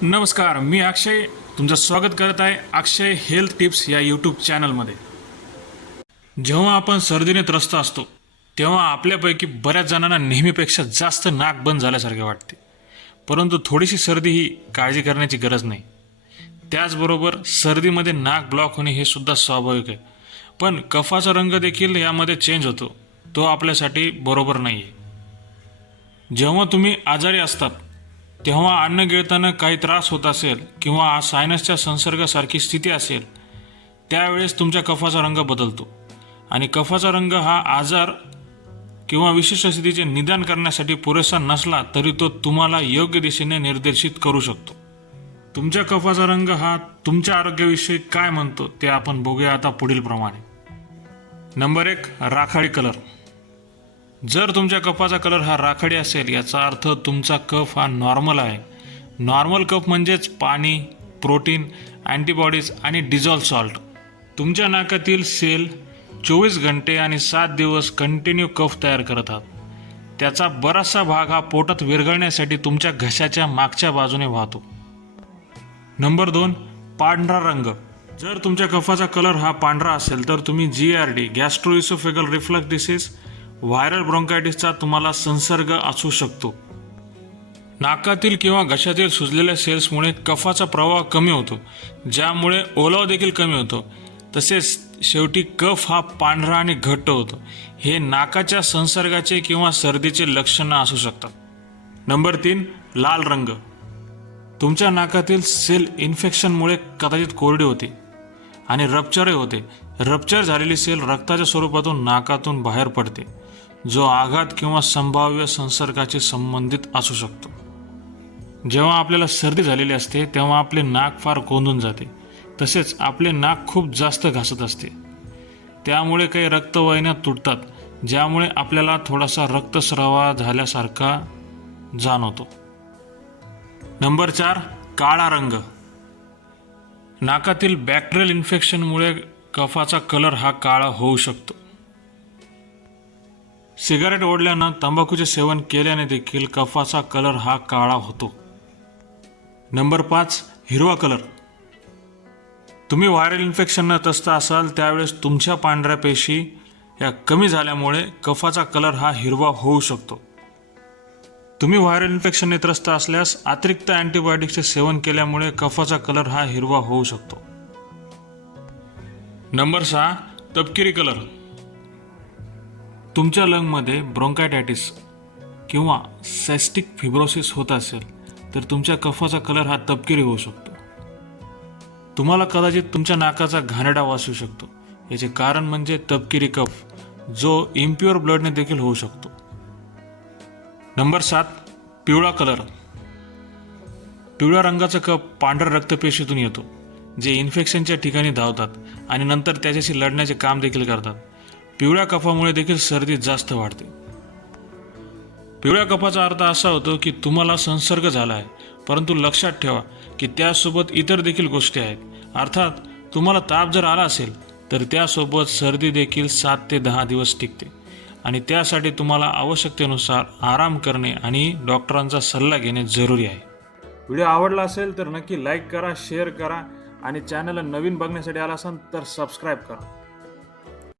नमस्कार, मी अक्षय तुमचं स्वागत करत आहे अक्षय हेल्थ टिप्स या यूट्यूब चॅनलमध्ये. जेव्हा आपण सर्दीने त्रस्त असतो तेव्हा आपल्यापैकी बऱ्याच जणांना नेहमीपेक्षा जास्त नाक बंद झाल्यासारखे वाटते. परंतु थोडीशी सर्दी ही काळजी करण्याची गरज नाही. त्याचबरोबर सर्दीमध्ये नाक ब्लॉक होणे हे सुद्धा स्वाभाविक आहे. पण कफाचा रंग देखील यामध्ये चेंज होतो, तो आपल्यासाठी बरोबर नाही आहे. जेव्हा तुम्ही आजारी असतात तेव्हा अन्न गिळताना काही त्रास होत असेल किंवा सायनसच्या संसर्गासारखी स्थिती असेल, त्यावेळेस तुमच्या कफाचा रंग बदलतो. आणि कफाचा रंग हा आजार किंवा विशिष्ट स्थितीचे निदान करण्यासाठी पुरेसा नसला तरी तो तुम्हाला योग्य दिशेने निर्देशित करू शकतो. तुमच्या कफाचा रंग हा तुमच्या आरोग्याविषयी काय म्हणतो ते आपण बघूया आता पुढील प्रमाणे. नंबर 1, राखाडी कलर. जर तुमच्या कफाचा कलर हा राखाडी असेल याचा अर्थ तुमचा कफ हा नॉर्मल आहे. नॉर्मल कफ म्हणजेच पाणी, प्रोटीन, अँटीबॉडीज आणि डिझॉल्व सॉल्ट. तुमच्या नाकातील सेल 24 घंटे आणि 7 दिवस कंटिन्यू कफ तयार करत आहात. त्याचा बराचसा भाग हा पोटात विरघळण्यासाठी तुमच्या घशाच्या मागच्या बाजूने वाहतो. नंबर 2, पांढरा रंग. जर तुमच्या कफाचा कलर हा पांढरा असेल तर तुम्ही GERD, गॅस्ट्रोइसोफेगल रिफ्लक्स डिसीज, व्हायरल ब्रोंकायटिसचा तुम्हाला संसर्ग असू शकतो. नाकातील किंवा घशातील सुजलेल्या सेल्समुळे कफाचा प्रवाह कमी होतो, ज्यामुळे ओलावा देखील कमी होतो. तसेच शेवटी कफ हा पांढरा आणि घट्ट होतो. हे नाकाच्या संसर्गाचे किंवा सर्दीचे लक्षणं असू शकतात. नंबर 3, लाल रंग. तुमच्या नाकातील सेल इन्फेक्शनमुळे कदाचित कोरडी होते आणि रप्चरही होते. रप्चर झालेली सेल रक्ताच्या स्वरूपातून नाकातून बाहेर पडते, जो आघात किंवा संभाव्य संसर्गाशी संबंधित असू शकतो. जेव्हा आपल्याला सर्दी झालेली असते तेव्हा आपले नाक फार कोंदून जाते. तसेच आपले नाक खूप जास्त घासत असते. त्यामुळे काही रक्तवाहिन्या तुटतात, ज्यामुळे आपल्याला थोडासा रक्तस्राव झाल्यासारखा जाणवतो. नंबर 4, काळा रंग. नाकातील बॅक्टेरियल इन्फेक्शनमुळे कफाचा कलर हा काळा होऊ शकतो. सिगारेट ओढल्यानं, तंबाखूचे सेवन केल्याने देखील कफाचा कलर हा काळा होतो. नंबर 5, हिरवा कलर. तुम्ही व्हायरल इन्फेक्शननं त्रस्त असाल त्यावेळेस तुमच्या पांढऱ्या पेशी या कमी झाल्यामुळे कफाचा कलर हा हिरवा होऊ शकतो. तुम्ही व्हायरल इन्फेक्शनने त्रस्त असल्यास अतिरिक्त अँटीबायोटिक्सचे सेवन केल्यामुळे कफाचा कलर हा हिरवा होऊ शकतो. नंबर 6, तपकिरी कलर. तुमच्या लंगमध्ये ब्रोंकायटायटिस किंवा सिस्टिक फिब्रोसिस होत असेल तर तुमच्या कफाचा कलर हा तपकिरी होऊ शकतो. तुम्हाला कदाचित तुमच्या नाकाचा घाणेरडा वास येऊ शकतो. याचे कारण म्हणजे तपकिरी कफ, जो इम्प्युअर ब्लडने देखील होऊ शकतो. नंबर 7, पिवळा कलर. पिवळ्या रंगाचा कफ पांढऱ्या रक्तपेशीतून येतो, जे इन्फेक्शनच्या ठिकाणी धावतात आणि नंतर त्याच्याशी लढण्याचे काम देखील करतात. पिवळ्या कफामुळे देखील सर्दी जास्त वाढते. पिवळ्या कफाचा अर्थ असा होतो की तुम्हाला संसर्ग झाला आहे, परंतु लक्षात ठेवा की त्यासोबत इतर देखील गोष्टी आहेत. अर्थात तुम्हाला ताप जर आला असेल तर त्यासोबत सर्दी देखील 7 ते 10 दिवस टिकते आणि त्यासाठी तुम्हाला आवश्यकतेनुसार आराम करणे आणि डॉक्टरांचा सल्ला घेणे जरुरी आहे. व्हिडिओ आवडला असेल तर नक्की लाईक करा, शेअर करा आणि चॅनलला नवीन बघण्यासाठी आला असाल तर सबस्क्राईब करा.